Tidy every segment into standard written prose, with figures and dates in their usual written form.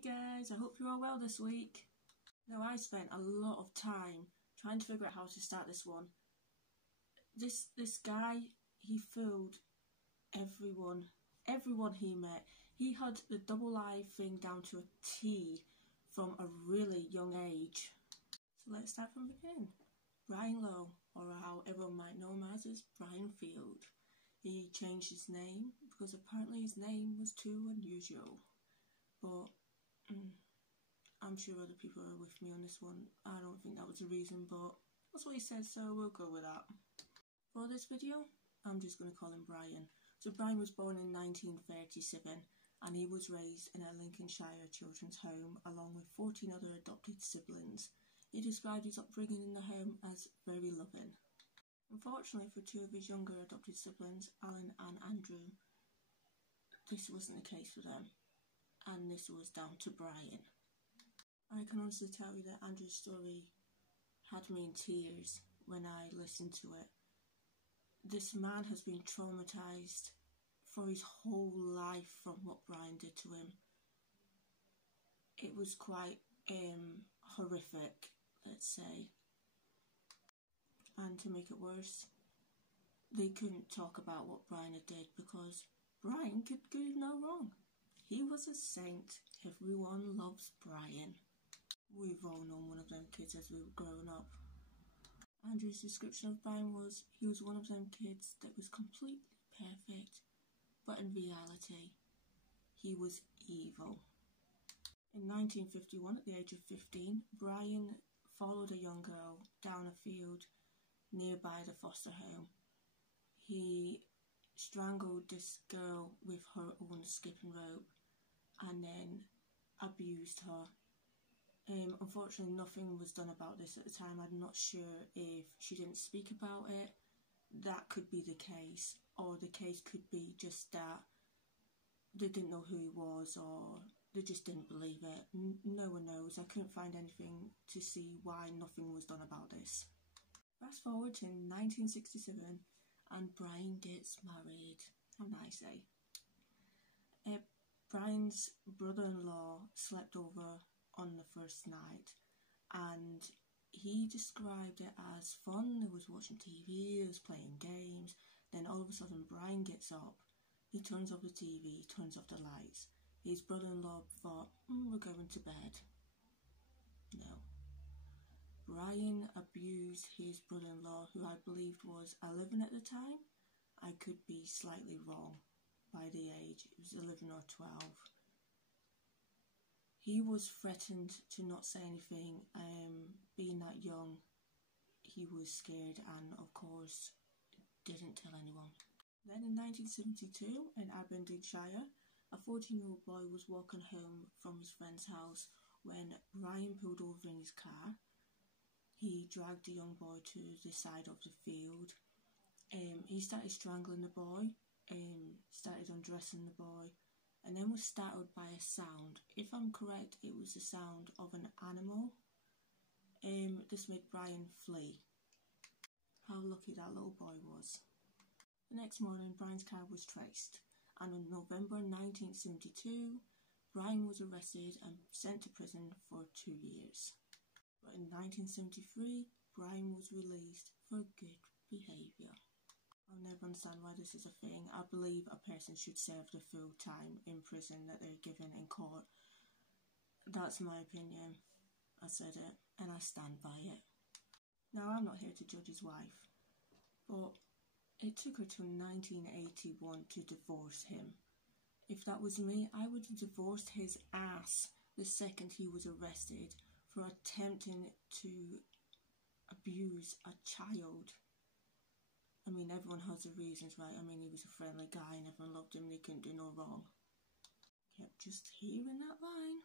Hey guys, I hope you're all well this week. Now I spent a lot of time trying to figure out how to start this one. This guy, he fooled everyone he met. He had the double I thing down to a T from a really young age. So let's start from the beginning. Brian Lowe, or how everyone might know him as Brian Field. He changed his name because apparently his name was too unusual. But I'm sure other people are with me on this one. I don't think that was the reason, but that's what he said, so we'll go with that. For this video, I'm just going to call him Brian. So Brian was born in 1937 and he was raised in a Lincolnshire children's home along with 14 other adopted siblings. He described his upbringing in the home as very loving. Unfortunately for two of his younger adopted siblings, Alan and Andrew, this wasn't the case for them, and this was down to Brian. I can honestly tell you that Andrew's story had me in tears when I listened to it. This man has been traumatised for his whole life from what Brian did to him. It was quite horrific, let's say. And to make it worse, they couldn't talk about what Brian had did because Brian could do no wrong. He was a saint. Everyone loves Brian. We've all known one of them kids as we were growing up. Andrew's description of Brian was, he was one of them kids that was completely perfect, but in reality, he was evil. In 1951, at the age of 15, Brian followed a young girl down a field nearby the foster home. He strangled this girl with her own skipping rope and then abused her. Unfortunately, nothing was done about this at the time. I'm not sure if she didn't speak about it. That could be the case, or the case could be just that they didn't know who he was, or they just didn't believe it. No one knows. I couldn't find anything to see why nothing was done about this. Fast forward to 1967 and Brian gets married. How nice, eh? Brian's brother-in-law slept over on the first night and he described it as fun. He was watching TV, he was playing games. Then all of a sudden Brian gets up, he turns off the TV, turns off the lights. His brother-in-law thought, we're going to bed. No. Brian abused his brother-in-law, who I believed was 11 at the time. I could be slightly wrong by the age. It was 11 or 12. He was threatened to not say anything. Being that young, he was scared and, of course, didn't tell anyone. Then in 1972, in Aberdeenshire, a 14-year-old boy was walking home from his friend's house when Brian pulled over in his car. He dragged the young boy to the side of the field. He started strangling the boy, started undressing the boy, and then was startled by a sound. If I'm correct, it was the sound of an animal. This made Brian flee. How lucky that little boy was. The next morning, Brian's car was traced, and on November 1972, Brian was arrested and sent to prison for 2 years. But in 1973, Brian was released for good behaviour. I'll never understand why this is a thing. I believe a person should serve the full time in prison that they're given in court. That's my opinion. I said it, and I stand by it. Now, I'm not here to judge his wife, but it took her till 1981 to divorce him. If that was me, I would have divorced his ass the second he was arrested for attempting to abuse a child. I mean, everyone has their reasons, right? I mean, he was a friendly guy and everyone loved him, they couldn't do no wrong. Kept just hearing that line.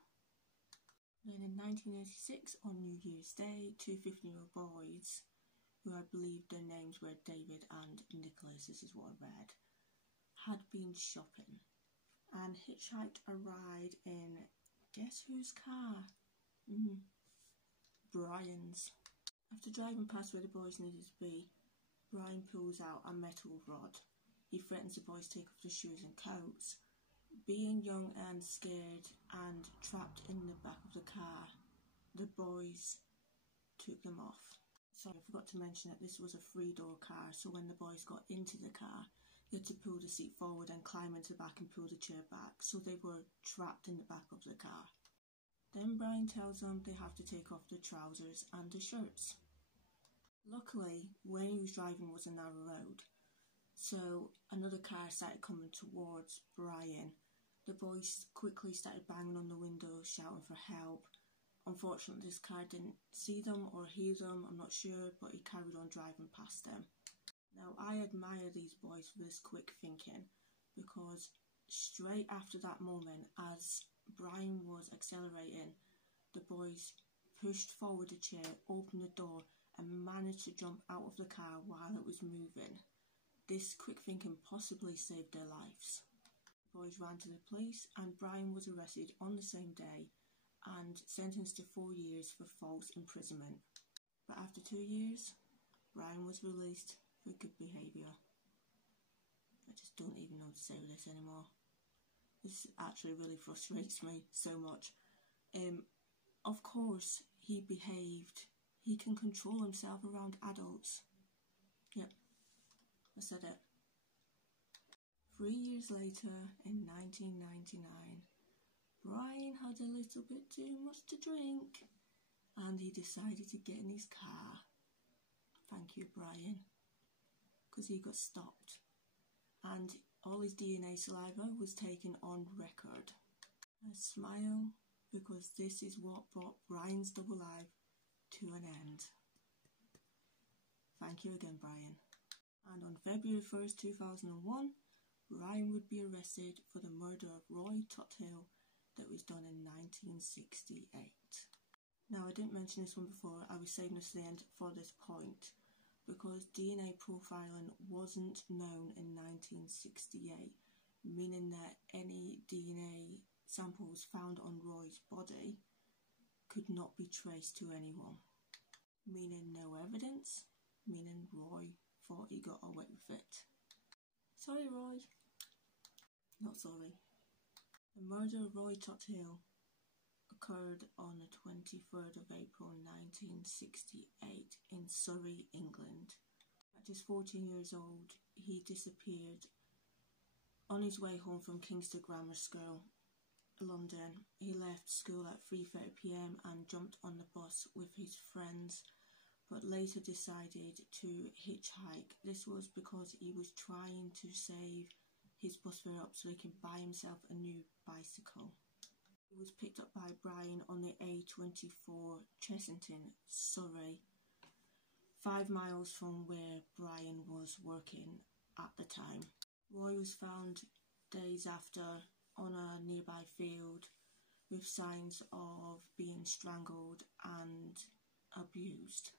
Then in 1986, on New Year's Day, two 15-year-old boys, who I believe their names were David and Nicholas, this is what I read, had been shopping and hitchhiked a ride in, guess whose car? Brian's. After driving past where the boys needed to be, Brian pulls out a metal rod. He threatens the boys to take off their shoes and coats. Being young and scared and trapped in the back of the car, the boys took them off. Sorry, I forgot to mention that this was a 3-door car, so when the boys got into the car, they had to pull the seat forward and climb into the back and pull the chair back, so they were trapped in the back of the car. Then Brian tells them they have to take off the trousers and the shirts. Luckily, when he was driving was a narrow road, so another car started coming towards Brian. The boys quickly started banging on the window, shouting for help. Unfortunately, this car didn't see them or hear them, I'm not sure, but he carried on driving past them. Now, I admire these boys for this quick thinking, because straight after that moment, as Brian was accelerating, the boys pushed forward the chair, opened the door, and managed to jump out of the car while it was moving. This quick thinking possibly saved their lives. The boys ran to the police, and Brian was arrested on the same day and sentenced to 4 years for false imprisonment. But after 2 years, Brian was released for good behaviour. I just don't even know what to say with this anymore. This actually really frustrates me so much. Of course, he behaved. He can control himself around adults. Yep, I said it. 3 years later, in 1999, Brian had a little bit too much to drink and he decided to get in his car. Thank you, Brian, because he got stopped and all his DNA saliva was taken on record. I smile because this is what brought Brian's double life to an end. Thank you again, Brian. And on February 1st, 2001, Brian would be arrested for the murder of Roy Tuthill that was done in 1968. Now, I didn't mention this one before, I was saving this to the end for this point, because DNA profiling wasn't known in 1968, meaning that any DNA samples found on Roy's body could not be traced to anyone, meaning no evidence, meaning Roy thought he got away with it. Sorry, Roy. Not sorry. The murder of Roy Tuthill occurred on the 23rd of April 1968 in Surrey, England. At just 14 years old, he disappeared on his way home from Kingston Grammar School, London. He left school at 3:30 p.m. and jumped on the bus with his friends, but later decided to hitchhike. This was because he was trying to save his bus fare up so he can buy himself a new bicycle. He was picked up by Brian on the A24 Chessington, Surrey, 5 miles from where Brian was working at the time. Roy was found days after on a nearby field with signs of being strangled and abused.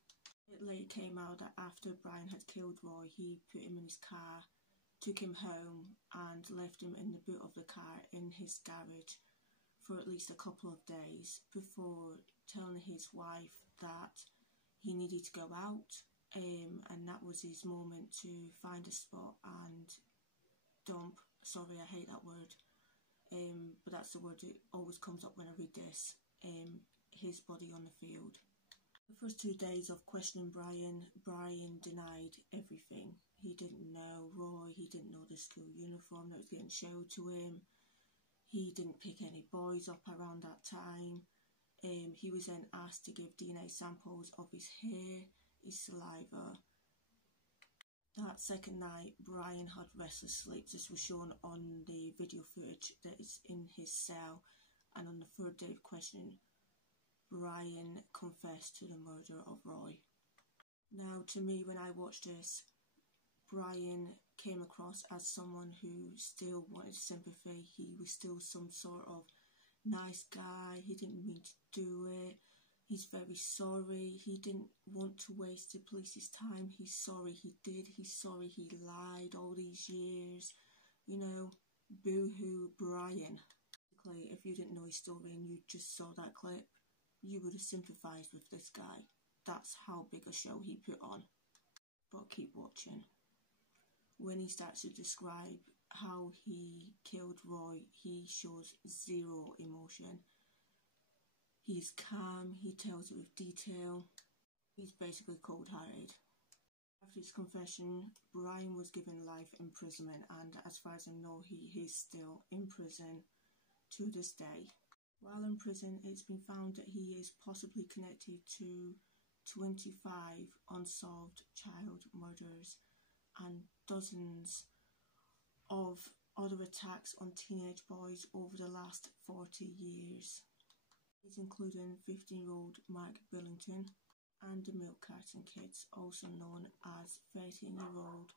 It later came out that after Brian had killed Roy, he put him in his car, took him home and left him in the boot of the car in his garage for at least a couple of days before telling his wife that he needed to go out, and that was his moment to find a spot and dump, sorry I hate that word, but that's the word that always comes up when I read this, his body on the field. The first 2 days of questioning Brian denied everything. He didn't know Roy, he didn't know the school uniform that was getting showed to him, he didn't pick any boys up around that time. He was then asked to give DNA samples of his hair, his saliva. That second night, Brian had restless sleep. This was shown on the video footage that is in his cell, and on the 3rd day of questioning, Brian confessed to the murder of Roy. Now, to me, when I watched this, Brian came across as someone who still wanted sympathy. He was still some sort of nice guy. He didn't mean to do it. He's very sorry. He didn't want to waste the police's time. He's sorry he did. He's sorry he lied all these years. You know, boo-hoo Brian. Basically, if you didn't know his story and you just saw that clip, you would have sympathised with this guy. That's how big a show he put on. But keep watching. When he starts to describe how he killed Roy, he shows zero emotion. He's calm, he tells it with detail. He's basically cold-hearted. After his confession, Brian was given life imprisonment, and as far as I know, he is still in prison to this day. While in prison, it's been found that he is possibly connected to 25 unsolved child murders and dozens of other attacks on teenage boys over the last 40 years. These including 15-year-old Mark Billington and the Milk Carton Kids, also known as 13-year-old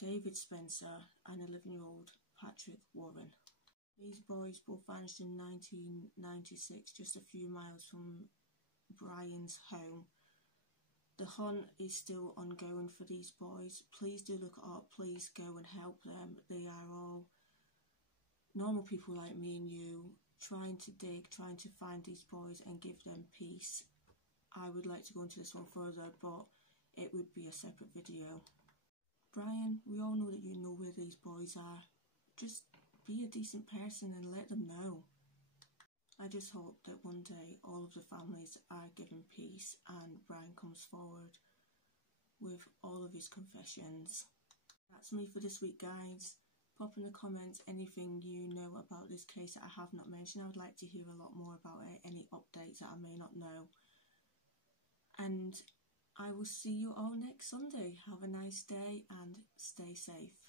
David Spencer and 11-year-old Patrick Warren. These boys both vanished in 1996, just a few miles from Brian's home. The hunt is still ongoing for these boys. Please do look it up, please go and help them. They are all normal people like me and you, trying to dig, trying to find these boys and give them peace. I would like to go into this one further, but it would be a separate video. Brian, we all know that you know where these boys are. Just be a decent person and let them know. I just hope that one day all of the families are given peace and Brian comes forward with all of his confessions. That's me for this week, guys. Pop in the comments anything you know about this case that I have not mentioned. I would like to hear a lot more about it, any updates that I may not know. And I will see you all next Sunday. Have a nice day and stay safe.